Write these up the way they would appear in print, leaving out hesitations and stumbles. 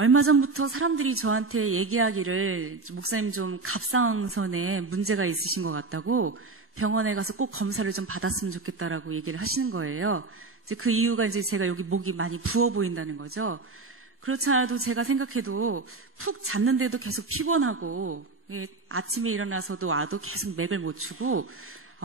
얼마 전부터 사람들이 저한테 얘기하기를 목사님 좀 갑상선에 문제가 있으신 것 같다고 병원에 가서 꼭 검사를 좀 받았으면 좋겠다라고 얘기를 하시는 거예요. 이제 그 이유가 이제 제가 여기 목이 많이 부어 보인다는 거죠. 그렇지 않아도 제가 생각해도 푹 잤는데도 계속 피곤하고 아침에 일어나서도 와도 계속 맥을 못 추고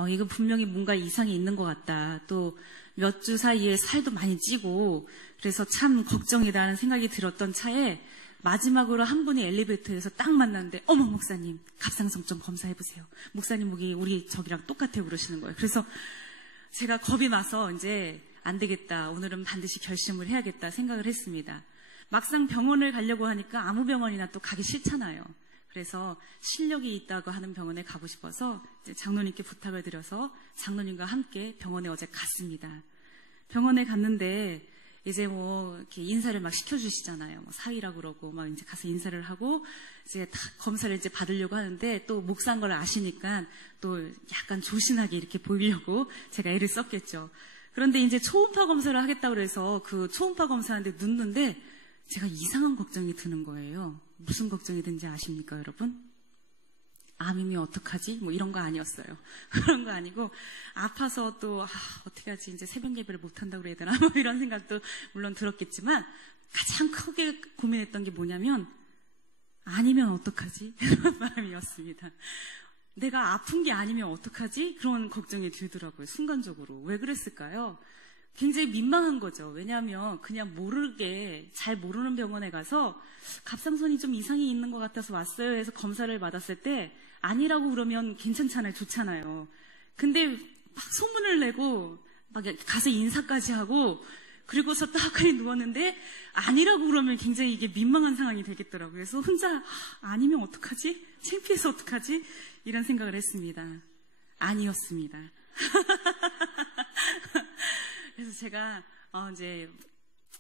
이건 분명히 뭔가 이상이 있는 것 같다. 또 몇 주 사이에 살도 많이 찌고 그래서 참 걱정이다라는 생각이 들었던 차에 마지막으로 한 분이 엘리베이터에서 딱 만났는데 어머 목사님 갑상선 좀 검사해보세요. 목사님 목이 우리 저기랑 똑같아요 그러시는 거예요. 그래서 제가 겁이 나서 이제 안 되겠다. 오늘은 반드시 결심을 해야겠다 생각을 했습니다. 막상 병원을 가려고 하니까 아무 병원이나 또 가기 싫잖아요. 그래서 실력이 있다고 하는 병원에 가고 싶어서 이제 장로님께 부탁을 드려서 장로님과 함께 병원에 어제 갔습니다. 병원에 갔는데 이제 뭐 이렇게 인사를 막 시켜주시잖아요. 뭐 사위라고 그러고 막 이제 가서 인사를 하고 이제 다 검사를 이제 받으려고 하는데 또 목사인 걸 아시니까 또 약간 조신하게 이렇게 보이려고 제가 애를 썼겠죠. 그런데 이제 초음파 검사를 하겠다고 그래서 그 초음파 검사하는데 눕는데 제가 이상한 걱정이 드는 거예요. 무슨 걱정이 든지 아십니까, 여러분? 암이면 어떡하지? 뭐 이런 거 아니었어요. 그런 거 아니고 아파서 또 어떻게 하지? 이제 새벽 예배를 못 한다고 그래야 되나? 뭐 이런 생각도 물론 들었겠지만 가장 크게 고민했던 게 뭐냐면 아니면 어떡하지? 그런 마음이었습니다. 내가 아픈 게 아니면 어떡하지? 그런 걱정이 들더라고요. 순간적으로. 왜 그랬을까요? 굉장히 민망한 거죠. 왜냐하면 그냥 모르게 잘 모르는 병원에 가서 갑상선이 좀 이상이 있는 것 같아서 왔어요 해서 검사를 받았을 때 아니라고 그러면 괜찮잖아요. 좋잖아요. 근데 막 소문을 내고 막 가서 인사까지 하고 그리고서 딱하니 누웠는데 아니라고 그러면 굉장히 이게 민망한 상황이 되겠더라고요. 그래서 혼자 아니면 어떡하지? 창피해서 어떡하지? 이런 생각을 했습니다. 아니었습니다. 그래서 제가 이제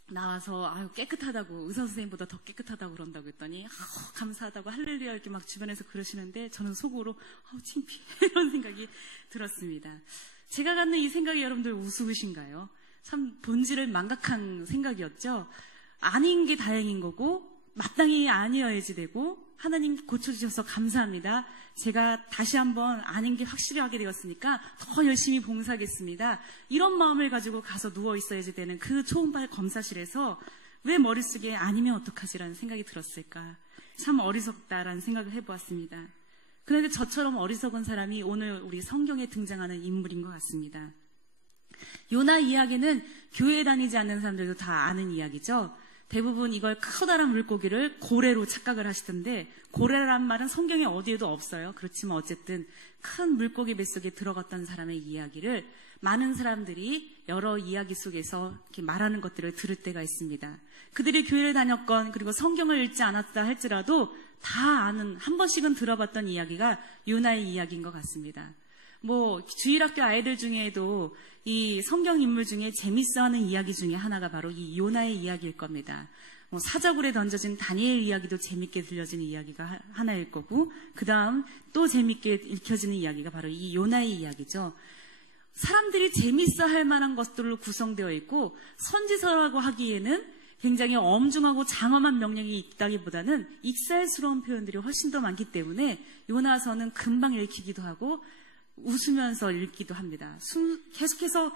나와서 깨끗하다고 의사 선생님보다 더 깨끗하다고 그런다고 했더니 감사하다고 할렐루야 이렇게 막 주변에서 그러시는데 저는 속으로 창피해 이런 생각이 들었습니다. 제가 갖는 이 생각이 여러분들 우스우신가요? 참 본질을 망각한 생각이었죠. 아닌 게 다행인 거고 마땅히 아니어야지 되고 하나님 고쳐주셔서 감사합니다. 제가 다시 한번 아닌 게 확실히 하게 되었으니까 더 열심히 봉사하겠습니다. 이런 마음을 가지고 가서 누워 있어야지 되는 그 초음파 검사실에서 왜 머릿속에 아니면 어떡하지라는 생각이 들었을까? 참 어리석다라는 생각을 해보았습니다. 그런데 저처럼 어리석은 사람이 오늘 우리 성경에 등장하는 인물인 것 같습니다. 요나 이야기는 교회에 다니지 않는 사람들도 다 아는 이야기죠. 대부분 이걸 커다란 물고기를 고래로 착각을 하시던데 고래란 말은 성경에 어디에도 없어요. 그렇지만 어쨌든 큰 물고기 뱃속에 들어갔던 사람의 이야기를 많은 사람들이 여러 이야기 속에서 이렇게 말하는 것들을 들을 때가 있습니다. 그들이 교회를 다녔건 그리고 성경을 읽지 않았다 할지라도 다 아는 한 번씩은 들어봤던 이야기가 요나의 이야기인 것 같습니다. 뭐 주일학교 아이들 중에도 이 성경 인물 중에 재밌어하는 이야기 중에 하나가 바로 이 요나의 이야기일 겁니다. 뭐 사자굴에 던져진 다니엘 이야기도 재밌게 들려지는 이야기가 하나일 거고 그 다음 또 재밌게 읽혀지는 이야기가 바로 이 요나의 이야기죠. 사람들이 재밌어 할 만한 것들로 구성되어 있고 선지서라고 하기에는 굉장히 엄중하고 장엄한 명령이 있다기보다는 익살스러운 표현들이 훨씬 더 많기 때문에 요나서는 금방 읽히기도 하고 웃으면서 읽기도 합니다. 계속해서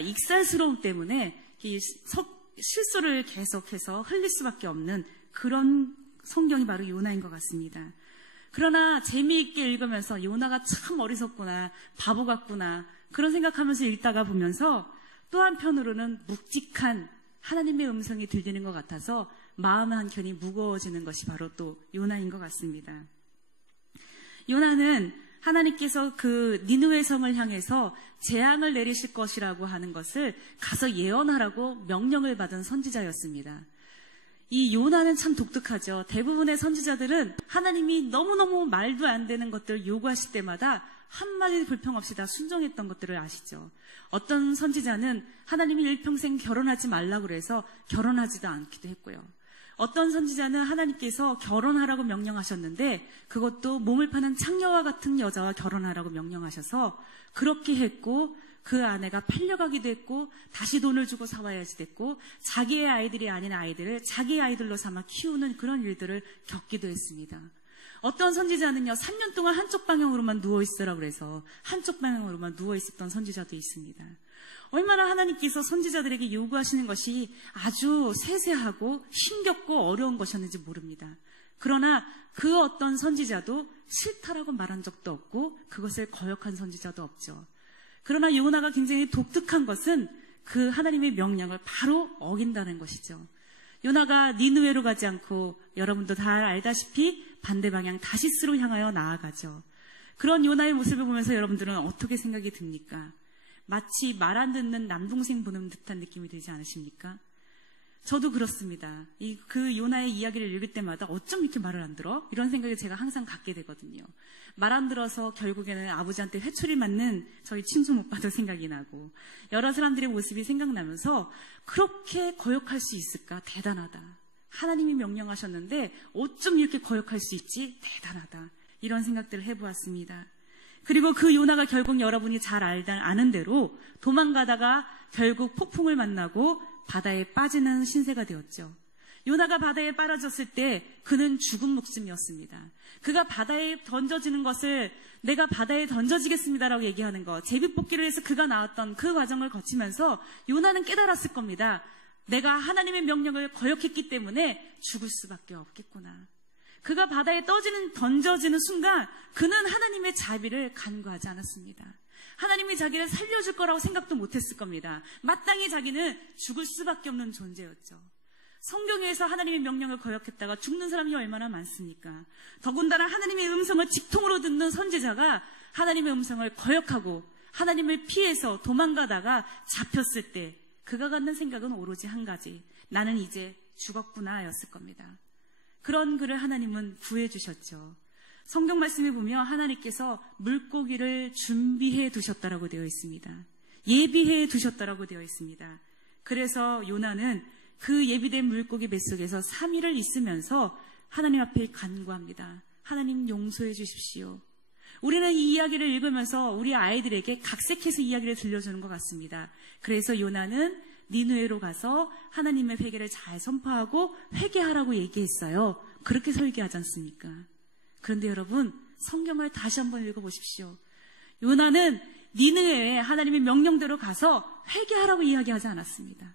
익살스러움 때문에 이 실수를 계속해서 흘릴 수밖에 없는 그런 성경이 바로 요나인 것 같습니다. 그러나 재미있게 읽으면서 요나가 참 어리석구나, 바보 같구나 그런 생각하면서 읽다가 보면서 또 한편으로는 묵직한 하나님의 음성이 들리는 것 같아서 마음 한켠이 무거워지는 것이 바로 또 요나인 것 같습니다. 요나는 하나님께서 그 니느웨 성을 향해서 재앙을 내리실 것이라고 하는 것을 가서 예언하라고 명령을 받은 선지자였습니다. 이 요나는 참 독특하죠. 대부분의 선지자들은 하나님이 너무너무 말도 안 되는 것들을 요구하실 때마다 한마디 불평 없이 다 순종했던 것들을 아시죠. 어떤 선지자는 하나님이 일평생 결혼하지 말라고 그래서 결혼하지도 않기도 했고요. 어떤 선지자는 하나님께서 결혼하라고 명령하셨는데 그것도 몸을 파는 창녀와 같은 여자와 결혼하라고 명령하셔서 그렇게 했고 그 아내가 팔려가기도 했고 다시 돈을 주고 사와야지 됐고 자기의 아이들이 아닌 아이들을 자기의 아이들로 삼아 키우는 그런 일들을 겪기도 했습니다. 어떤 선지자는요 3년 동안 한쪽 방향으로만 누워있으라고 그래서 한쪽 방향으로만 누워있었던 선지자도 있습니다. 얼마나 하나님께서 선지자들에게 요구하시는 것이 아주 세세하고 힘겹고 어려운 것이었는지 모릅니다. 그러나 그 어떤 선지자도 싫다라고 말한 적도 없고 그것을 거역한 선지자도 없죠. 그러나 요나가 굉장히 독특한 것은 그 하나님의 명령을 바로 어긴다는 것이죠. 요나가 니느웨로 가지 않고 여러분도 다 알다시피 반대 방향 다시스로 향하여 나아가죠. 그런 요나의 모습을 보면서 여러분들은 어떻게 생각이 듭니까? 마치 말 안 듣는 남동생 보는 듯한 느낌이 들지 않으십니까? 저도 그렇습니다. 그 요나의 이야기를 읽을 때마다 어쩜 이렇게 말을 안 들어? 이런 생각을 제가 항상 갖게 되거든요. 말 안 들어서 결국에는 아버지한테 회초리 맞는 저희 친정 오빠도 생각이 나고 여러 사람들의 모습이 생각나면서 그렇게 거역할 수 있을까? 대단하다. 하나님이 명령하셨는데 어쩜 이렇게 거역할 수 있지? 대단하다. 이런 생각들을 해보았습니다. 그리고 그 요나가 결국 여러분이 잘 아는 대로 도망가다가 결국 폭풍을 만나고 바다에 빠지는 신세가 되었죠. 요나가 바다에 빠져졌을 때 그는 죽은 목숨이었습니다. 그가 바다에 던져지는 것을 내가 바다에 던져지겠습니다라고 얘기하는 것, 제비뽑기를 해서 그가 나왔던 그 과정을 거치면서 요나는 깨달았을 겁니다. 내가 하나님의 명령을 거역했기 때문에 죽을 수밖에 없겠구나. 그가 바다에 던져지는 순간 그는 하나님의 자비를 간구하지 않았습니다. 하나님이 자기를 살려줄 거라고 생각도 못했을 겁니다. 마땅히 자기는 죽을 수밖에 없는 존재였죠. 성경에서 하나님의 명령을 거역했다가 죽는 사람이 얼마나 많습니까? 더군다나 하나님의 음성을 직통으로 듣는 선지자가 하나님의 음성을 거역하고 하나님을 피해서 도망가다가 잡혔을 때 그가 갖는 생각은 오로지 한 가지, 나는 이제 죽었구나 였을 겁니다. 그런 그를 하나님은 구해주셨죠. 성경 말씀에 보면 하나님께서 물고기를 준비해 두셨다라고 되어 있습니다. 예비해 두셨다라고 되어 있습니다. 그래서 요나는 그 예비된 물고기 뱃속에서 3일을 있으면서 하나님 앞에 간구합니다. 하나님 용서해 주십시오. 우리는 이 이야기를 읽으면서 우리 아이들에게 각색해서 이야기를 들려주는 것 같습니다. 그래서 요나는 니느웨로 가서 하나님의 회개를 잘 선포하고 회개하라고 얘기했어요. 그렇게 설교하지 않습니까? 그런데 여러분, 성경을 다시 한번 읽어보십시오. 요나는 니느웨에 하나님의 명령대로 가서 회개하라고 이야기하지 않았습니다.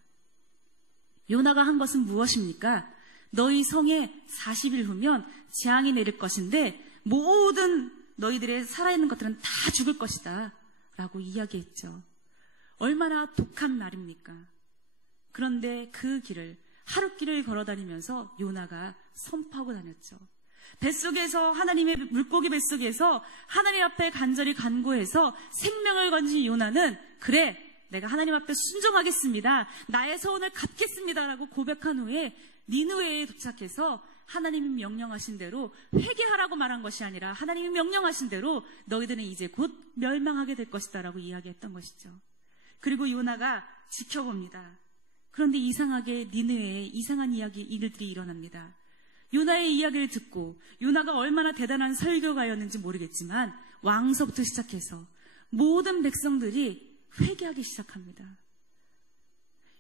요나가 한 것은 무엇입니까? 너희 성에 40일 후면 재앙이 내릴 것인데 모든 너희들의 살아있는 것들은 다 죽을 것이다 라고 이야기했죠. 얼마나 독한 말입니까? 그런데 그 길을 하룻길을 걸어다니면서 요나가 선포하고 다녔죠. 뱃속에서 하나님의 물고기 뱃속에서 하나님 앞에 간절히 간구해서 생명을 건진 요나는 그래 내가 하나님 앞에 순종하겠습니다. 나의 서원을 갚겠습니다 라고 고백한 후에 니느웨에 도착해서 하나님이 명령하신 대로 회개하라고 말한 것이 아니라 하나님이 명령하신 대로 너희들은 이제 곧 멸망하게 될 것이다 라고 이야기했던 것이죠. 그리고 요나가 지켜봅니다. 그런데 이상하게 니느웨에 이상한 일들이 일어납니다. 요나의 이야기를 듣고 요나가 얼마나 대단한 설교가였는지 모르겠지만 왕서부터 시작해서 모든 백성들이 회개하기 시작합니다.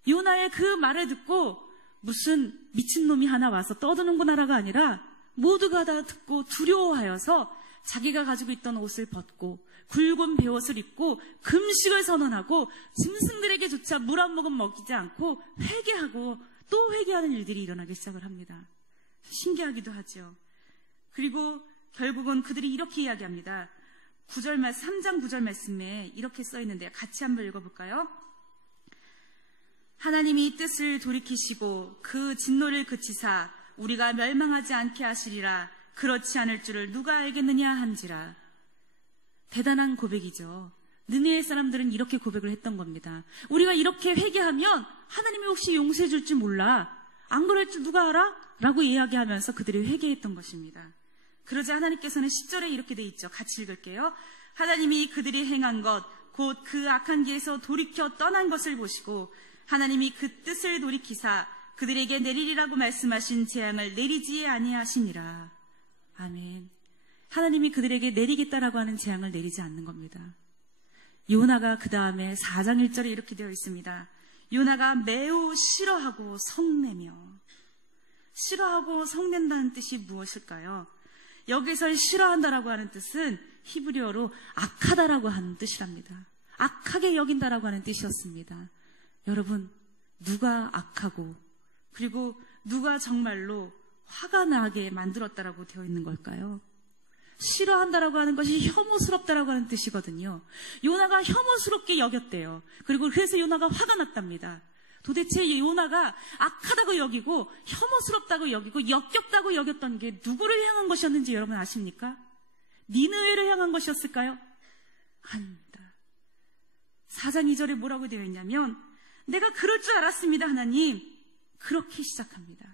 요나의 그 말을 듣고 무슨 미친놈이 하나 와서 떠드는구나라가 아니라 모두가 다 듣고 두려워하여서 자기가 가지고 있던 옷을 벗고 굵은 베옷을 입고 금식을 선언하고 짐승들에게조차 물 한 모금 먹이지 않고 회개하고 또 회개하는 일들이 일어나기 시작을 합니다. 신기하기도 하죠. 그리고 결국은 그들이 이렇게 이야기합니다. 3장 9절 말씀에 이렇게 써 있는데요. 같이 한번 읽어볼까요? 하나님이 뜻을 돌이키시고 그 진노를 그치사 우리가 멸망하지 않게 하시리라. 그렇지 않을 줄을 누가 알겠느냐 한지라. 대단한 고백이죠. 느느웨 사람들은 이렇게 고백을 했던 겁니다. 우리가 이렇게 회개하면 하나님이 혹시 용서해 줄 줄 몰라. 안 그럴 줄 누가 알아? 라고 이야기하면서 그들이 회개했던 것입니다. 그러자 하나님께서는 10절에 이렇게 돼 있죠. 같이 읽을게요. 하나님이 그들이 행한 것, 곧 그 악한 길에서 돌이켜 떠난 것을 보시고 하나님이 그 뜻을 돌이키사 그들에게 내리리라고 말씀하신 재앙을 내리지 아니하시니라. 아멘. 하나님이 그들에게 내리겠다라고 하는 재앙을 내리지 않는 겁니다. 요나가 그 다음에 4장 1절에 이렇게 되어 있습니다. 요나가 매우 싫어하고 성내며. 싫어하고 성낸다는 뜻이 무엇일까요? 여기서 싫어한다라고 하는 뜻은 히브리어로 악하다라고 하는 뜻이랍니다. 악하게 여긴다라고 하는 뜻이었습니다. 여러분, 누가 악하고 그리고 누가 정말로 화가 나게 만들었다라고 되어 있는 걸까요? 싫어한다라고 하는 것이 혐오스럽다라고 하는 뜻이거든요. 요나가 혐오스럽게 여겼대요. 그리고 그래서 요나가 화가 났답니다. 도대체 요나가 악하다고 여기고 혐오스럽다고 여기고 역겹다고 여겼던 게 누구를 향한 것이었는지 여러분 아십니까? 니느웨를 향한 것이었을까요? 아닙니다. 4장 2절에 뭐라고 되어 있냐면 내가 그럴 줄 알았습니다, 하나님. 그렇게 시작합니다.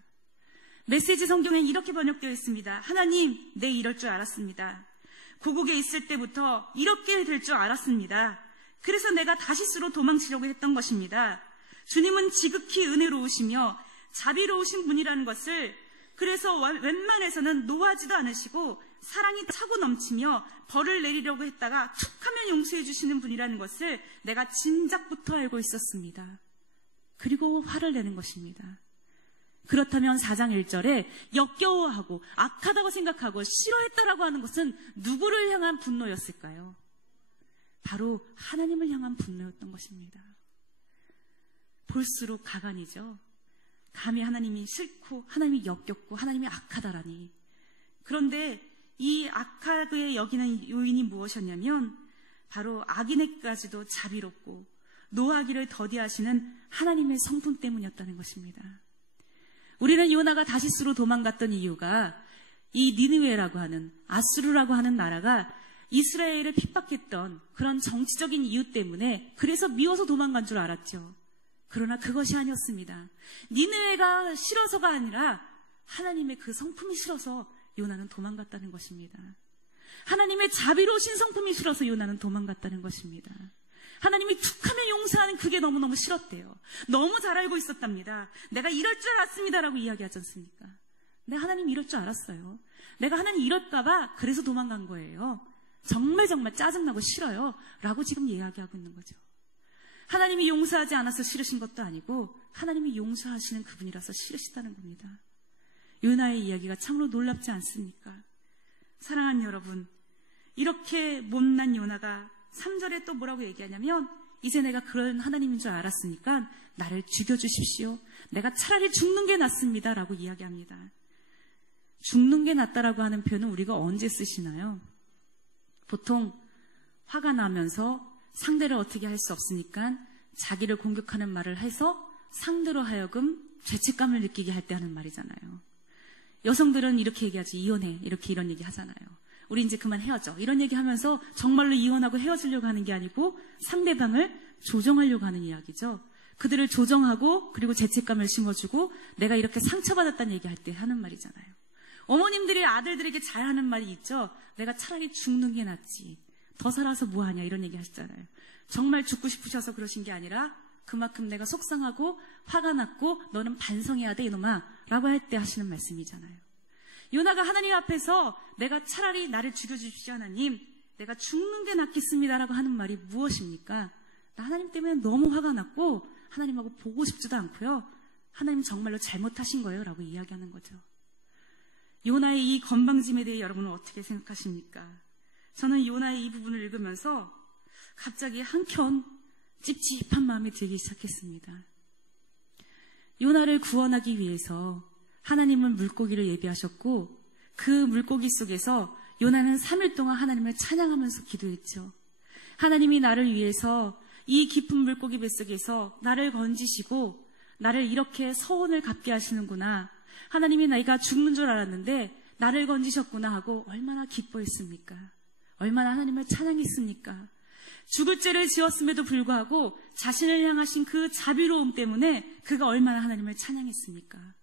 메시지 성경에 이렇게 번역되어 있습니다. 하나님, 내 이럴 줄 알았습니다. 고국에 있을 때부터 이렇게 될 줄 알았습니다. 그래서 내가 다시스로 도망치려고 했던 것입니다. 주님은 지극히 은혜로우시며 자비로우신 분이라는 것을, 그래서 웬만해서는 노하지도 않으시고 사랑이 차고 넘치며 벌을 내리려고 했다가 툭 하면 용서해 주시는 분이라는 것을 내가 진작부터 알고 있었습니다. 그리고 화를 내는 것입니다. 그렇다면 4장 1절에 역겨워하고 악하다고 생각하고 싫어했다라고 하는 것은 누구를 향한 분노였을까요? 바로 하나님을 향한 분노였던 것입니다. 볼수록 가관이죠. 감히 하나님이 싫고 하나님이 역겹고 하나님이 악하다라니. 그런데 이 악하게 여기는 요인이 무엇이었냐면 바로 악인에까지도 자비롭고 노하기를 더디하시는 하나님의 성품 때문이었다는 것입니다. 우리는 요나가 다시스로 도망갔던 이유가 이 니느웨라고 하는 아수르라고 하는 나라가 이스라엘을 핍박했던 그런 정치적인 이유 때문에 그래서 미워서 도망간 줄 알았죠. 그러나 그것이 아니었습니다. 니느웨가 싫어서가 아니라 하나님의 그 성품이 싫어서 요나는 도망갔다는 것입니다. 하나님의 자비로우신 성품이 싫어서 요나는 도망갔다는 것입니다. 하나님이 툭하면 용서하는 그게 너무너무 싫었대요. 너무 잘 알고 있었답니다. 내가 이럴 줄 알았습니다라고 이야기하지 않습니까? 내가 하나님 이럴 줄 알았어요. 내가 하나님 이럴까봐 그래서 도망간 거예요. 정말 짜증나고 싫어요 라고 지금 이야기하고 있는 거죠. 하나님이 용서하지 않아서 싫으신 것도 아니고 하나님이 용서하시는 그분이라서 싫으시다는 겁니다. 요나의 이야기가 참으로 놀랍지 않습니까? 사랑하는 여러분, 이렇게 못난 요나가 3절에 또 뭐라고 얘기하냐면 이제 내가 그런 하나님인 줄 알았으니까 나를 죽여주십시오. 내가 차라리 죽는 게 낫습니다 라고 이야기합니다. 죽는 게 낫다라고 하는 표현은 우리가 언제 쓰시나요? 보통 화가 나면서 상대를 어떻게 할 수 없으니까 자기를 공격하는 말을 해서 상대로 하여금 죄책감을 느끼게 할 때 하는 말이잖아요. 여성들은 이렇게 얘기하지. 이혼해. 이런 얘기 하잖아요. 우리 이제 그만 헤어져. 이런 얘기 하면서 정말로 이혼하고 헤어지려고 하는 게 아니고 상대방을 조정하려고 하는 이야기죠. 그들을 조정하고 그리고 죄책감을 심어주고 내가 이렇게 상처받았다는 얘기할 때 하는 말이잖아요. 어머님들이 아들들에게 잘하는 말이 있죠. 내가 차라리 죽는 게 낫지. 더 살아서 뭐하냐 이런 얘기 하시잖아요. 정말 죽고 싶으셔서 그러신 게 아니라 그만큼 내가 속상하고 화가 났고 너는 반성해야 돼 이놈아 라고 할 때 하시는 말씀이잖아요. 요나가 하나님 앞에서 내가 차라리 나를 죽여주십시오 하나님, 내가 죽는 게 낫겠습니다 라고 하는 말이 무엇입니까? 나 하나님 때문에 너무 화가 났고 하나님하고 보고 싶지도 않고요. 하나님 정말로 잘못하신 거예요 라고 이야기하는 거죠. 요나의 이 건방짐에 대해 여러분은 어떻게 생각하십니까? 저는 요나의 이 부분을 읽으면서 갑자기 한켠 찝찝한 마음이 들기 시작했습니다. 요나를 구원하기 위해서 하나님은 물고기를 예비하셨고 그 물고기 속에서 요나는 3일 동안 하나님을 찬양하면서 기도했죠. 하나님이 나를 위해서 이 깊은 물고기 뱃속에서 나를 건지시고 나를 이렇게 서원을 갚게 하시는구나. 하나님이 내가 죽는 줄 알았는데 나를 건지셨구나 하고 얼마나 기뻐했습니까? 얼마나 하나님을 찬양했습니까? 죽을 죄를 지었음에도 불구하고 자신을 향하신 그 자비로움 때문에 그가 얼마나 하나님을 찬양했습니까?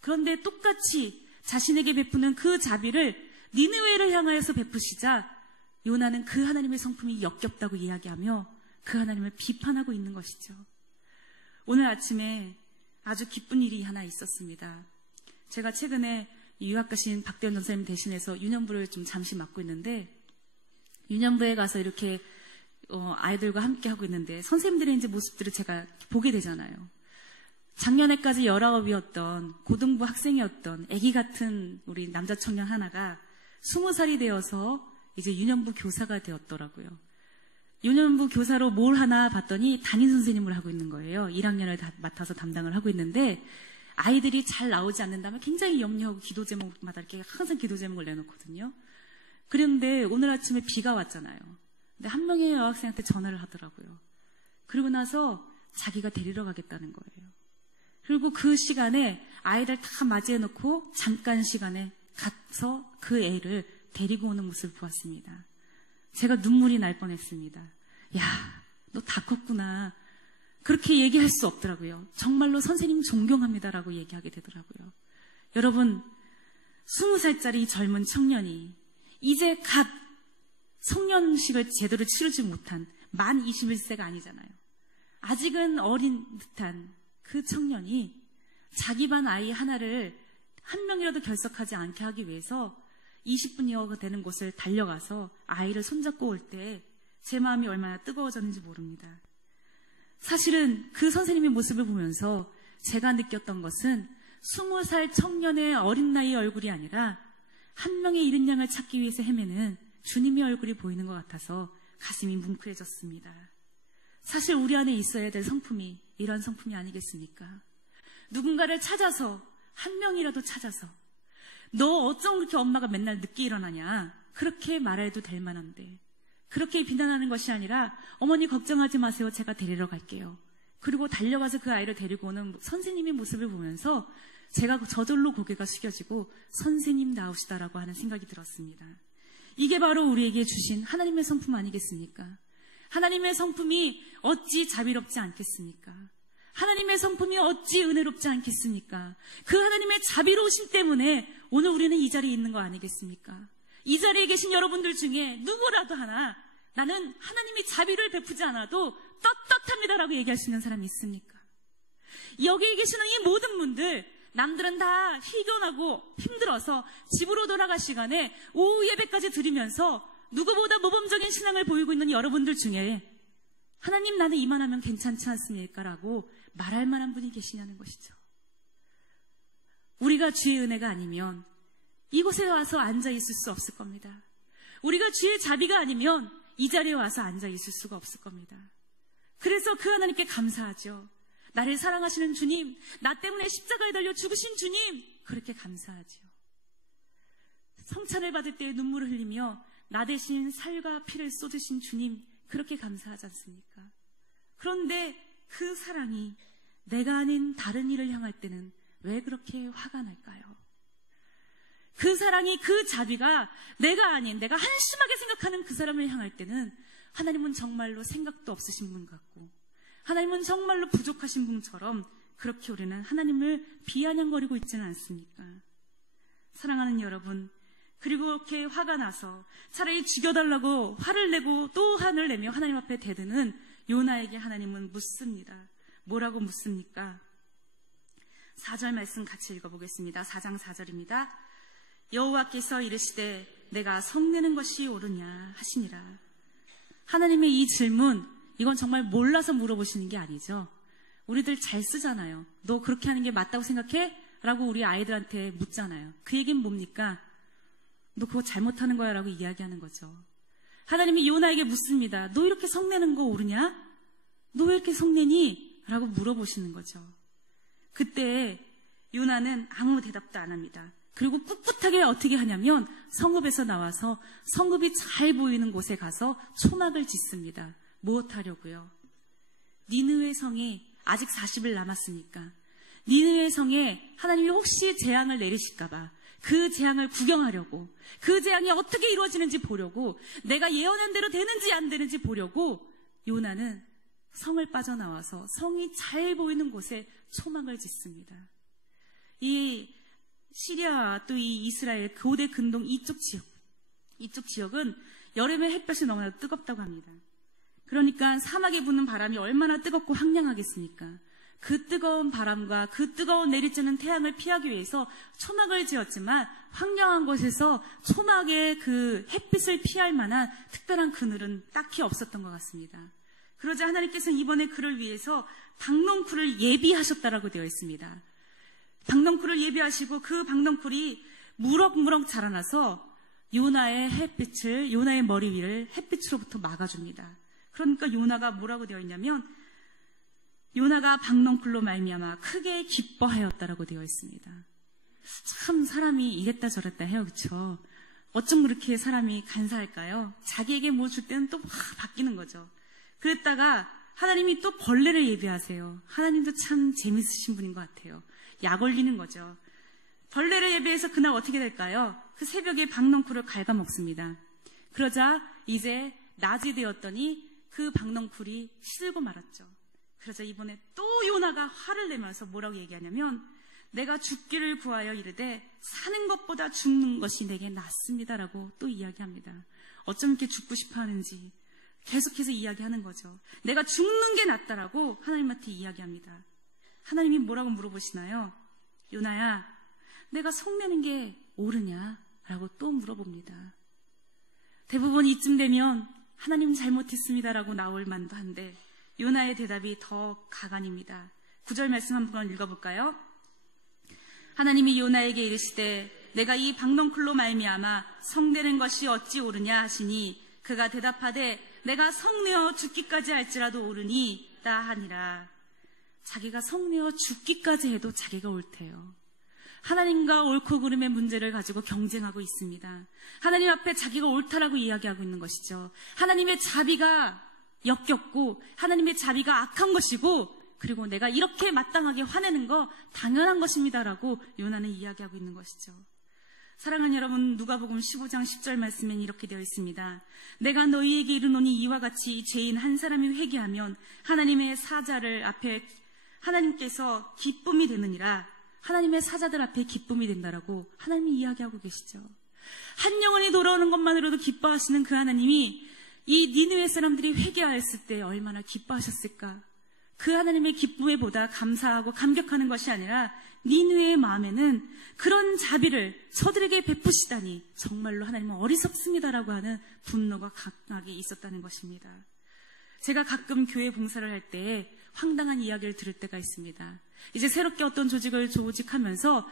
그런데 똑같이 자신에게 베푸는 그 자비를 니느웨를 향하여서 베푸시자 요나는 그 하나님의 성품이 역겹다고 이야기하며 그 하나님을 비판하고 있는 것이죠. 오늘 아침에 아주 기쁜 일이 하나 있었습니다. 제가 최근에 유학 가신 박대현 전사님 대신해서 유년부를 좀 잠시 맡고 있는데 유년부에 가서 이렇게 아이들과 함께 하고 있는데 선생님들의 이제 모습들을 제가 보게 되잖아요. 작년에까지 19이었던 고등부 학생이었던 아기 같은 우리 남자 청년 하나가 20살이 되어서 이제 유년부 교사가 되었더라고요. 유년부 교사로 뭘 하나 봤더니 담임 선생님을 하고 있는 거예요. 1학년을 맡아서 담당을 하고 있는데 아이들이 잘 나오지 않는다면 굉장히 염려하고 기도 제목마다 이렇게 항상 기도 제목을 내놓거든요. 그런데 오늘 아침에 비가 왔잖아요. 근데 한 명의 여학생한테 전화를 하더라고요. 그리고 나서 자기가 데리러 가겠다는 거예요. 그리고 그 시간에 아이들 다 맞이해놓고 잠깐 시간에 가서 그 애를 데리고 오는 모습을 보았습니다. 제가 눈물이 날 뻔했습니다. 야, 너 다 컸구나. 그렇게 얘기할 수 없더라고요. 정말로 선생님 존경합니다라고 얘기하게 되더라고요. 여러분, 20살짜리 이 젊은 청년이 이제 갓 성년식을 제대로 치르지 못한 만 21세가 아니잖아요. 아직은 어린 듯한 그 청년이 자기 반 아이 하나를 한 명이라도 결석하지 않게 하기 위해서 20분여 되는 곳을 달려가서 아이를 손잡고 올 때 제 마음이 얼마나 뜨거워졌는지 모릅니다. 사실은 그 선생님의 모습을 보면서 제가 느꼈던 것은 20살 청년의 어린 나이의 얼굴이 아니라 한 명의 잃은 양을 찾기 위해서 헤매는 주님의 얼굴이 보이는 것 같아서 가슴이 뭉클해졌습니다. 사실 우리 안에 있어야 될 성품이 이런 성품이 아니겠습니까? 누군가를 찾아서, 한 명이라도 찾아서 너 어쩜 그렇게 엄마가 맨날 늦게 일어나냐, 그렇게 말해도 될 만한데 그렇게 비난하는 것이 아니라 어머니 걱정하지 마세요, 제가 데리러 갈게요. 그리고 달려가서 그 아이를 데리고 오는 선생님의 모습을 보면서 제가 저절로 고개가 숙여지고 선생님 나오시다라고 하는 생각이 들었습니다. 이게 바로 우리에게 주신 하나님의 성품 아니겠습니까? 하나님의 성품이 어찌 자비롭지 않겠습니까? 하나님의 성품이 어찌 은혜롭지 않겠습니까? 그 하나님의 자비로우심 때문에 오늘 우리는 이 자리에 있는 거 아니겠습니까? 이 자리에 계신 여러분들 중에 누구라도 하나 나는 하나님이 자비를 베푸지 않아도 떳떳합니다라고 얘기할 수 있는 사람이 있습니까? 여기에 계시는 이 모든 분들, 남들은 다 희견하고 힘들어서 집으로 돌아갈 시간에 오후 예배까지 드리면서 누구보다 모범적인 신앙을 보이고 있는 여러분들 중에 하나님, 나는 이만하면 괜찮지 않습니까? 라고 말할 만한 분이 계시냐는 것이죠. 우리가 주의 은혜가 아니면 이곳에 와서 앉아 있을 수 없을 겁니다. 우리가 주의 자비가 아니면 이 자리에 와서 앉아 있을 수가 없을 겁니다. 그래서 그 하나님께 감사하죠. 나를 사랑하시는 주님, 나 때문에 십자가에 달려 죽으신 주님, 그렇게 감사하죠. 성찬을 받을 때 눈물을 흘리며 나 대신 살과 피를 쏟으신 주님, 그렇게 감사하지 않습니까? 그런데 그 사랑이 내가 아닌 다른 이를 향할 때는 왜 그렇게 화가 날까요? 그 사랑이, 그 자비가 내가 아닌, 내가 한심하게 생각하는 그 사람을 향할 때는 하나님은 정말로 생각도 없으신 분 같고 하나님은 정말로 부족하신 분처럼 그렇게 우리는 하나님을 비아냥거리고 있지는 않습니까? 사랑하는 여러분, 그리고 이렇게 화가 나서 차라리 죽여달라고 화를 내고 또 화를 내며 하나님 앞에 대드는 요나에게 하나님은 묻습니다. 뭐라고 묻습니까? 4절 말씀 같이 읽어보겠습니다. 4장 4절입니다. 여호와께서 이르시되 내가 성내는 것이 옳으냐 하시니라. 하나님의 이 질문, 이건 정말 몰라서 물어보시는 게 아니죠. 우리들 잘 쓰잖아요. 너 그렇게 하는 게 맞다고 생각해? 라고 우리 아이들한테 묻잖아요. 그 얘기는 뭡니까? 너 그거 잘못하는 거야 라고 이야기하는 거죠. 하나님이 요나에게 묻습니다. 너 이렇게 성내는 거 옳으냐? 너 왜 이렇게 성내니? 라고 물어보시는 거죠. 그때 요나는 아무 대답도 안 합니다. 그리고 꿋꿋하게 어떻게 하냐면 성읍에서 나와서 성읍이 잘 보이는 곳에 가서 초막을 짓습니다. 무엇하려고요? 니느웨 성에 아직 40일 남았으니까 니느웨 성에 하나님이 혹시 재앙을 내리실까봐 그 재앙을 구경하려고, 그 재앙이 어떻게 이루어지는지 보려고, 내가 예언한 대로 되는지 안 되는지 보려고 요나는 성을 빠져나와서 성이 잘 보이는 곳에 초막을 짓습니다. 이 시리아와 또 이 이스라엘 고대 근동 이쪽 지역은 여름에 햇볕이 너무나 뜨겁다고 합니다. 그러니까 사막에 부는 바람이 얼마나 뜨겁고 황량하겠습니까? 그 뜨거운 바람과 그 뜨거운 내리쬐는 태양을 피하기 위해서 초막을 지었지만 황량한 곳에서 초막의 그 햇빛을 피할 만한 특별한 그늘은 딱히 없었던 것 같습니다. 그러자 하나님께서는 이번에 그를 위해서 박넝쿨을 예비하셨다라고 되어 있습니다. 박넝쿨을 예비하시고 그 박넝쿨이 무럭무럭 자라나서 요나의 머리 위를 햇빛으로부터 막아줍니다. 그러니까 요나가 뭐라고 되어 있냐면 요나가 박넝쿨로 말미암아 크게 기뻐하였다라고 되어 있습니다. 참 사람이 이랬다 저랬다 해요. 그렇죠? 어쩜 그렇게 사람이 간사할까요? 자기에게 뭐 줄 때는 또 바뀌는 거죠. 그랬다가 하나님이 또 벌레를 예비하세요. 하나님도 참 재밌으신 분인 것 같아요. 약 올리는 거죠. 벌레를 예비해서 그날 어떻게 될까요? 그 새벽에 박넝쿨을 갉아먹습니다. 그러자 이제 낮이 되었더니 그 박넝쿨이 시들고 말았죠. 그러자 이번에 또 요나가 화를 내면서 뭐라고 얘기하냐면 내가 죽기를 구하여 이르되 사는 것보다 죽는 것이 내게 낫습니다라고 또 이야기합니다. 어쩜 이렇게 죽고 싶어 하는지 계속해서 이야기하는 거죠. 내가 죽는 게 낫다라고 하나님한테 이야기합니다. 하나님이 뭐라고 물어보시나요? 요나야, 내가 성내는 게 옳으냐? 라고 또 물어봅니다. 대부분 이쯤 되면 하나님 잘못했습니다라고 나올 만도 한데 요나의 대답이 더 가관입니다. 9절 말씀 한번 읽어볼까요? 하나님이 요나에게 이르시되 내가 이 박넝쿨로 말미암아 성내는 것이 어찌 옳으냐 하시니 그가 대답하되 내가 성내어 죽기까지 할지라도 옳으니이다 하니라. 자기가 성내어 죽기까지 해도 자기가 옳대요. 하나님과 옳고 그름의 문제를 가지고 경쟁하고 있습니다. 하나님 앞에 자기가 옳다라고 이야기하고 있는 것이죠. 하나님의 자비가 역겹고 하나님의 자비가 악한 것이고 그리고 내가 이렇게 마땅하게 화내는 거 당연한 것입니다라고 요나는 이야기하고 있는 것이죠. 사랑하는 여러분, 누가복음 15장 10절 말씀엔 이렇게 되어 있습니다. 내가 너희에게 이르노니 이와 같이 죄인 한 사람이 회개하면 하나님의 사자를 앞에 하나님께서 기쁨이 되느니라. 하나님의 사자들 앞에 기쁨이 된다라고 하나님이 이야기하고 계시죠. 한 영혼이 돌아오는 것만으로도 기뻐하시는 그 하나님이 이 니느웨 사람들이 회개하였을 때 얼마나 기뻐하셨을까. 그 하나님의 기쁨에 보다 감사하고 감격하는 것이 아니라 니느웨의 마음에는 그런 자비를 저들에게 베푸시다니 정말로 하나님은 어리석습니다라고 하는 분노가 강하게 있었다는 것입니다. 제가 가끔 교회 봉사를 할 때 황당한 이야기를 들을 때가 있습니다. 이제 새롭게 어떤 조직을 조직하면서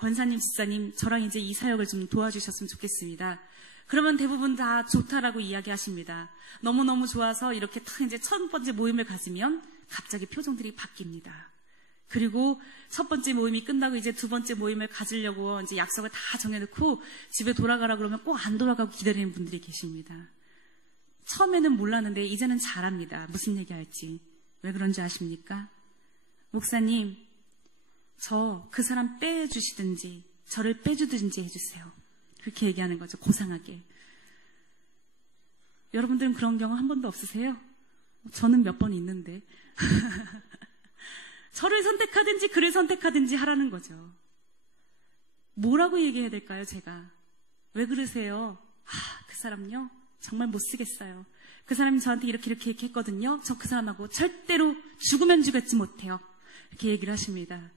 권사님, 집사님 저랑 이제 이 사역을 좀 도와주셨으면 좋겠습니다. 그러면 대부분 다 좋다라고 이야기하십니다. 너무너무 좋아서 이렇게 딱 이제 첫 번째 모임을 가지면 갑자기 표정들이 바뀝니다. 그리고 첫 번째 모임이 끝나고 이제 두 번째 모임을 가지려고 이제 약속을 다 정해놓고 집에 돌아가라 그러면 꼭 안 돌아가고 기다리는 분들이 계십니다. 처음에는 몰랐는데 이제는 잘합니다. 무슨 얘기 할지. 왜 그런지 아십니까? 목사님, 저 그 사람 빼주시든지 저를 빼주든지 해주세요. 그렇게 얘기하는 거죠. 고상하게. 여러분들은 그런 경험 한 번도 없으세요? 저는 몇 번 있는데. 저를 선택하든지 그를 선택하든지 하라는 거죠. 뭐라고 얘기해야 될까요, 제가? 왜 그러세요? 그 사람요? 정말 못 쓰겠어요. 그 사람이 저한테 이렇게 했거든요. 저 그 사람하고 절대로 죽으면 죽겠지 못해요. 이렇게 얘기를 하십니다.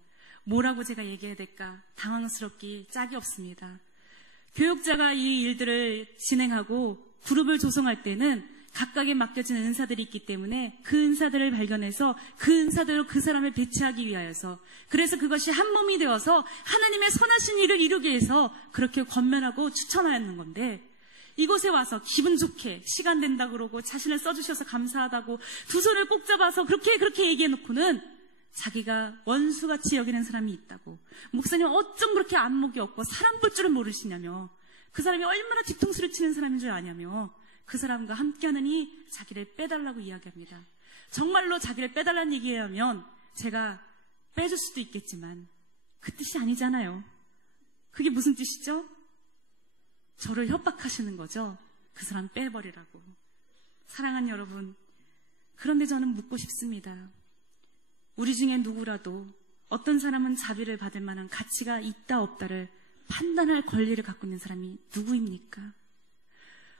뭐라고 제가 얘기해야 될까? 당황스럽기 짝이 없습니다. 교육자가 이 일들을 진행하고 그룹을 조성할 때는 각각에 맡겨진 은사들이 있기 때문에 그 은사들을 발견해서 그 은사대로 그 사람을 배치하기 위하여서, 그래서 그것이 한 몸이 되어서 하나님의 선하신 일을 이루기 위해서 그렇게 권면하고 추천하였는 건데, 이곳에 와서 기분 좋게 시간 된다 그러고 자신을 써주셔서 감사하다고 두 손을 꼭 잡아서 그렇게 얘기해놓고는 자기가 원수같이 여기는 사람이 있다고, 목사님 어쩜 그렇게 안목이 없고 사람 볼 줄은 모르시냐며, 그 사람이 얼마나 뒤통수를 치는 사람인 줄 아냐며 그 사람과 함께하느니 자기를 빼달라고 이야기합니다. 정말로 자기를 빼달라는 얘기하면 제가 빼줄 수도 있겠지만 그 뜻이 아니잖아요. 그게 무슨 뜻이죠? 저를 협박하시는 거죠. 그 사람 빼버리라고. 사랑하는 여러분, 그런데 저는 묻고 싶습니다. 우리 중에 누구라도 어떤 사람은 자비를 받을 만한 가치가 있다 없다를 판단할 권리를 갖고 있는 사람이 누구입니까?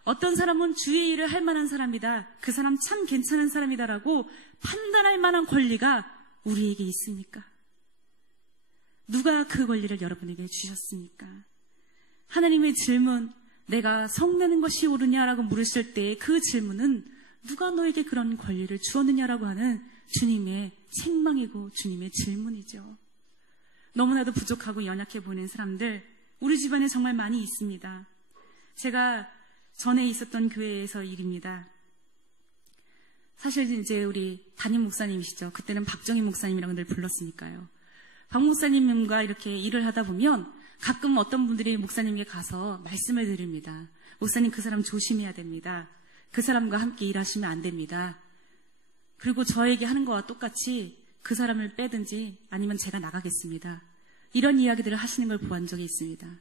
어떤 사람은 주의 일을 할 만한 사람이다, 그 사람 참 괜찮은 사람이다라고 판단할 만한 권리가 우리에게 있습니까? 누가 그 권리를 여러분에게 주셨습니까? 하나님의 질문, 내가 성내는 것이 옳으냐라고 물으실 때 그 질문은 누가 너에게 그런 권리를 주었느냐라고 하는 주님의 책망이고 주님의 질문이죠. 너무나도 부족하고 연약해 보이는 사람들, 우리 집안에 정말 많이 있습니다. 제가 전에 있었던 교회에서 일입니다. 사실 이제 우리 담임 목사님이시죠. 그때는 박정희 목사님이라고 늘 불렀으니까요. 박 목사님과 이렇게 일을 하다 보면 가끔 어떤 분들이 목사님에게 가서 말씀을 드립니다. 목사님, 그 사람 조심해야 됩니다. 그 사람과 함께 일하시면 안 됩니다. 그리고 저에게 하는 거와 똑같이 그 사람을 빼든지 아니면 제가 나가겠습니다. 이런 이야기들을 하시는 걸 보한 적이 있습니다.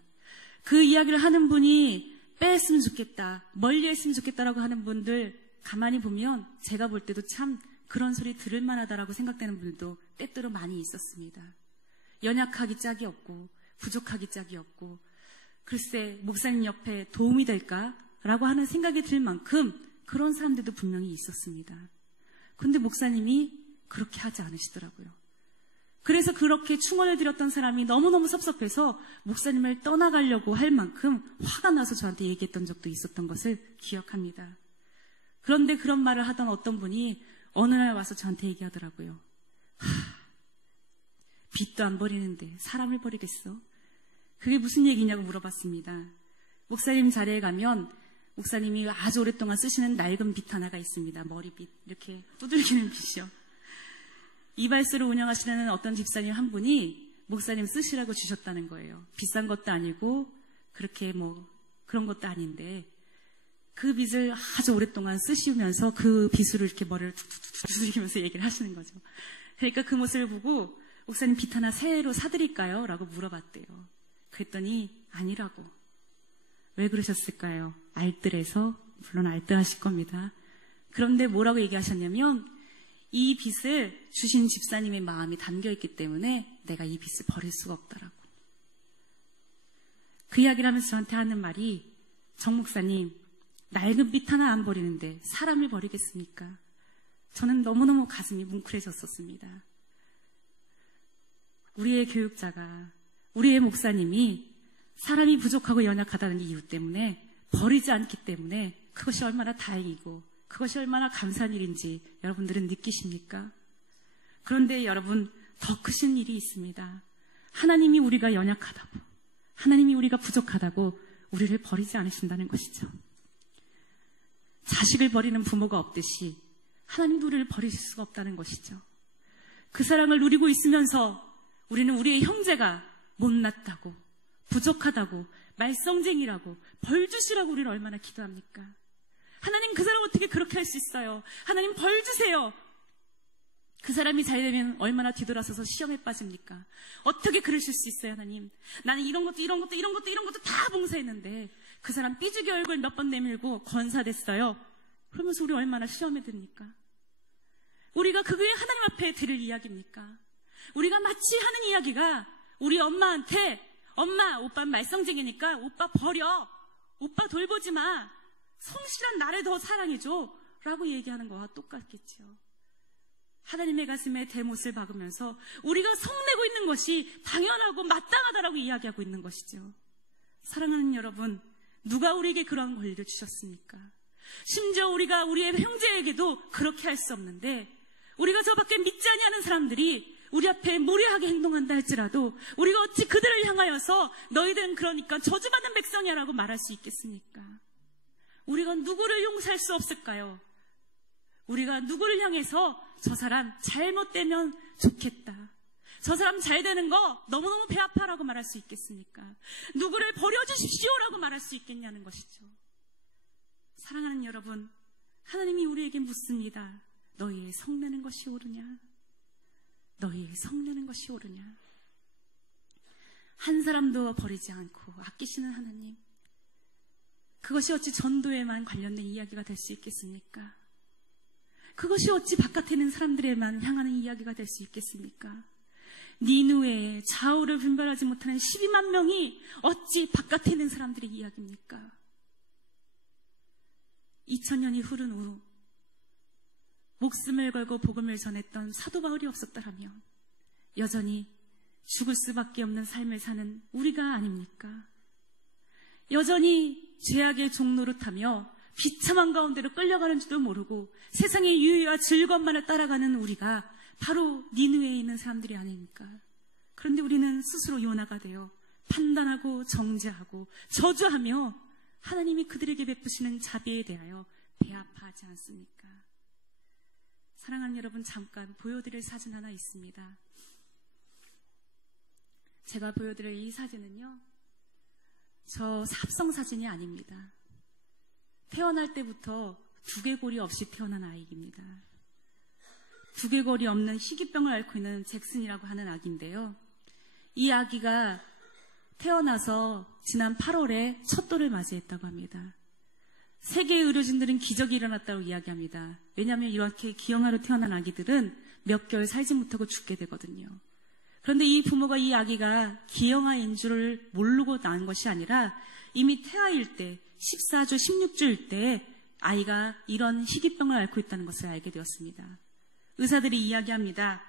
그 이야기를 하는 분이 뺐으면 좋겠다, 멀리 했으면 좋겠다라고 하는 분들 가만히 보면 제가 볼 때도 참 그런 소리 들을 만하다라고 생각되는 분들도 때때로 많이 있었습니다. 연약하기 짝이 없고 부족하기 짝이 없고 글쎄 목사님 옆에 도움이 될까라고 하는 생각이 들 만큼 그런 사람들도 분명히 있었습니다. 그런데 목사님이 그렇게 하지 않으시더라고요. 그래서 그렇게 충원을 드렸던 사람이 너무너무 섭섭해서 목사님을 떠나가려고 할 만큼 화가 나서 저한테 얘기했던 적도 있었던 것을 기억합니다. 그런데 그런 말을 하던 어떤 분이 어느 날 와서 저한테 얘기하더라고요. 빚도 안 버리는데 사람을 버리겠어? 그게 무슨 얘기냐고 물어봤습니다. 목사님 자리에 가면 목사님이 아주 오랫동안 쓰시는 낡은 빗 하나가 있습니다. 머리빗, 이렇게 두들기는 빗이요. 이발소를 운영하시는 어떤 집사님 한 분이 목사님 쓰시라고 주셨다는 거예요. 비싼 것도 아니고 그렇게 뭐 그런 것도 아닌데 그 빗을 아주 오랫동안 쓰시면서 그 빗으로 이렇게 머리를 툭툭툭 두들기면서 얘기를 하시는 거죠. 그러니까 그 모습을 보고 목사님 빗 하나 새로 사드릴까요? 라고 물어봤대요. 그랬더니 아니라고. 왜 그러셨을까요? 알뜰해서. 물론 알뜰하실 겁니다. 그런데 뭐라고 얘기하셨냐면 이 빚을 주신 집사님의 마음이 담겨있기 때문에 내가 이 빚을 버릴 수가 없더라고. 그 이야기를 하면서 저한테 하는 말이, 정 목사님, 낡은 빚 하나 안 버리는데 사람을 버리겠습니까? 저는 너무너무 가슴이 뭉클해졌었습니다. 우리의 교육자가, 우리의 목사님이 사람이 부족하고 연약하다는 이유 때문에 버리지 않기 때문에 그것이 얼마나 다행이고 그것이 얼마나 감사한 일인지 여러분들은 느끼십니까? 그런데 여러분, 더 크신 일이 있습니다. 하나님이 우리가 연약하다고, 하나님이 우리가 부족하다고 우리를 버리지 않으신다는 것이죠. 자식을 버리는 부모가 없듯이 하나님도 우리를 버리실 수가 없다는 것이죠. 그 사랑을 누리고 있으면서 우리는 우리의 형제가 못났다고, 부족하다고, 말썽쟁이라고, 벌 주시라고 우리를 얼마나 기도합니까? 하나님, 그 사람 어떻게 그렇게 할 수 있어요? 하나님, 벌 주세요. 그 사람이 잘 되면 얼마나 뒤돌아서서 시험에 빠집니까? 어떻게 그러실 수 있어요, 하나님? 나는 이런 것도 다 봉사했는데 그 사람 삐죽이 얼굴 몇 번 내밀고 권사됐어요. 그러면서 우리 얼마나 시험에 듭니까? 우리가 그게 하나님 앞에 드릴 이야기입니까? 우리가 마치 하는 이야기가 우리 엄마한테, 엄마, 오빠 말썽쟁이니까 오빠 버려, 오빠 돌보지 마, 성실한 나를 더 사랑해줘 라고 얘기하는 거와 똑같겠죠. 하나님의 가슴에 대못을 박으면서 우리가 성내고 있는 것이 당연하고 마땅하다라고 이야기하고 있는 것이죠. 사랑하는 여러분, 누가 우리에게 그러한 권리를 주셨습니까? 심지어 우리가 우리의 형제에게도 그렇게 할 수 없는데, 우리가 저 밖에 믿지 아니하는 사람들이 우리 앞에 무례하게 행동한다 할지라도 우리가 어찌 그들을 향하여서 너희들은 그러니까 저주받은 백성이야 라고 말할 수 있겠습니까? 우리가 누구를 용서할 수 없을까요? 우리가 누구를 향해서 저 사람 잘못되면 좋겠다, 저 사람 잘 되는 거 너무너무 배 아파라고 말할 수 있겠습니까? 누구를 버려주십시오라고 말할 수 있겠냐는 것이죠. 사랑하는 여러분, 하나님이 우리에게 묻습니다. 너희의 성내는 것이 옳으냐? 너희의 성내는 것이 옳으냐? 한 사람도 버리지 않고 아끼시는 하나님, 그것이 어찌 전도에만 관련된 이야기가 될 수 있겠습니까? 그것이 어찌 바깥에 있는 사람들에만 향하는 이야기가 될 수 있겠습니까? 니누에 좌우를 분별하지 못하는 12만 명이 어찌 바깥에 있는 사람들의 이야기입니까? 2000년이 흐른 후 목숨을 걸고 복음을 전했던 사도 바울이 없었더라면 여전히 죽을 수밖에 없는 삶을 사는 우리가 아닙니까? 여전히 죄악의 종노릇하며 비참한 가운데로 끌려가는지도 모르고 세상의 유의와 즐거움만을 따라가는 우리가 바로 니느웨에 있는 사람들이 아닙니까? 그런데 우리는 스스로 요나가 되어 판단하고 정죄하고 저주하며 하나님이 그들에게 베푸시는 자비에 대하여 배아파하지 않습니까? 사랑하는 여러분, 잠깐 보여드릴 사진 하나 있습니다. 제가 보여드릴 이 사진은요, 저 합성 사진이 아닙니다. 태어날 때부터 두개골이 없이 태어난 아이입니다. 두개골이 없는 희귀병을 앓고 있는 잭슨이라고 하는 아기인데요. 이 아기가 태어나서 지난 8월에 첫 돌을 맞이했다고 합니다. 세계의 의료진들은 기적이 일어났다고 이야기합니다. 왜냐하면 이렇게 기형아로 태어난 아기들은 몇 개월 살지 못하고 죽게 되거든요. 그런데 이 부모가 이 아기가 기형아인 줄을 모르고 낳은 것이 아니라 이미 태아일 때 14주, 16주일 때 아이가 이런 희귀병을 앓고 있다는 것을 알게 되었습니다. 의사들이 이야기합니다.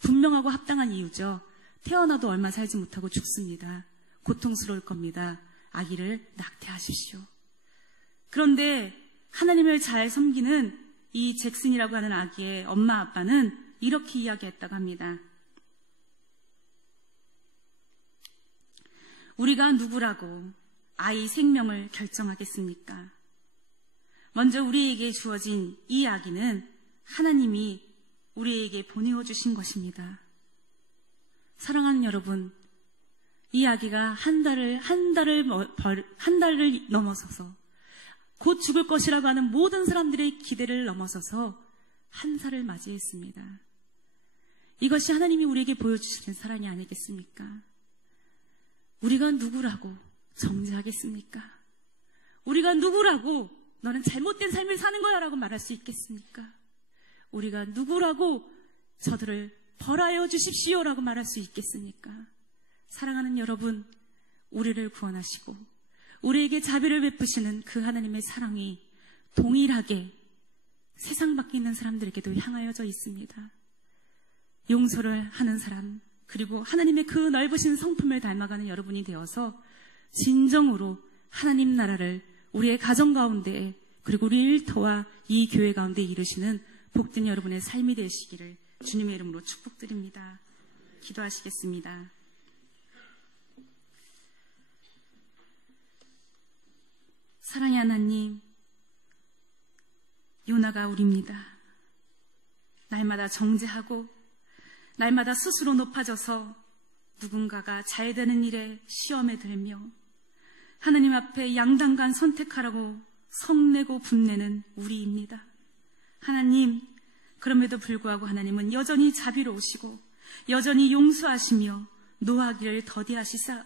분명하고 합당한 이유죠. 태어나도 얼마 살지 못하고 죽습니다. 고통스러울 겁니다. 아기를 낙태하십시오. 그런데 하나님을 잘 섬기는 이 잭슨이라고 하는 아기의 엄마 아빠는 이렇게 이야기했다고 합니다. 우리가 누구라고 아이 생명을 결정하겠습니까? 먼저 우리에게 주어진 이 아기는 하나님이 우리에게 보내어 주신 것입니다. 사랑하는 여러분, 이 아기가 한 달을 넘어서서 곧 죽을 것이라고 하는 모든 사람들의 기대를 넘어서서 한 살을 맞이했습니다. 이것이 하나님이 우리에게 보여주시는 사랑이 아니겠습니까? 우리가 누구라고 정죄하겠습니까? 우리가 누구라고 너는 잘못된 삶을 사는 거야 라고 말할 수 있겠습니까? 우리가 누구라고 저들을 벌하여 주십시오 라고 말할 수 있겠습니까? 사랑하는 여러분, 우리를 구원하시고 우리에게 자비를 베푸시는 그 하나님의 사랑이 동일하게 세상 밖에 있는 사람들에게도 향하여져 있습니다. 용서를 하는 사람, 그리고 하나님의 그 넓으신 성품을 닮아가는 여러분이 되어서 진정으로 하나님 나라를 우리의 가정 가운데, 그리고 우리 일터와 이 교회 가운데 이루시는 복된 여러분의 삶이 되시기를 주님의 이름으로 축복드립니다. 기도하시겠습니다. 사랑의 하나님, 요나가 우리입니다. 날마다 정죄하고 날마다 스스로 높아져서 누군가가 잘 되는 일에 시험에 들며 하나님 앞에 양단간 선택하라고 성내고 분내는 우리입니다. 하나님, 그럼에도 불구하고 하나님은 여전히 자비로우시고 여전히 용서하시며 노하기를 더디하시사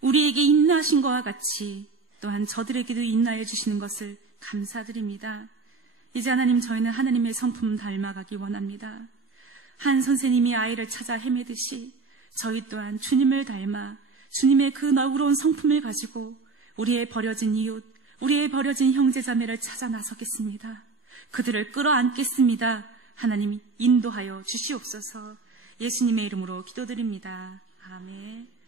우리에게 인내하신 것과 같이 또한 저들에게도 인하여 주시는 것을 감사드립니다. 이제 하나님, 저희는 하나님의 성품 닮아가기 원합니다. 한 선생님이 아이를 찾아 헤매듯이 저희 또한 주님을 닮아 주님의 그 너그러운 성품을 가지고 우리의 버려진 이웃, 우리의 버려진 형제자매를 찾아 나서겠습니다. 그들을 끌어안겠습니다. 하나님 인도하여 주시옵소서. 예수님의 이름으로 기도드립니다. 아멘.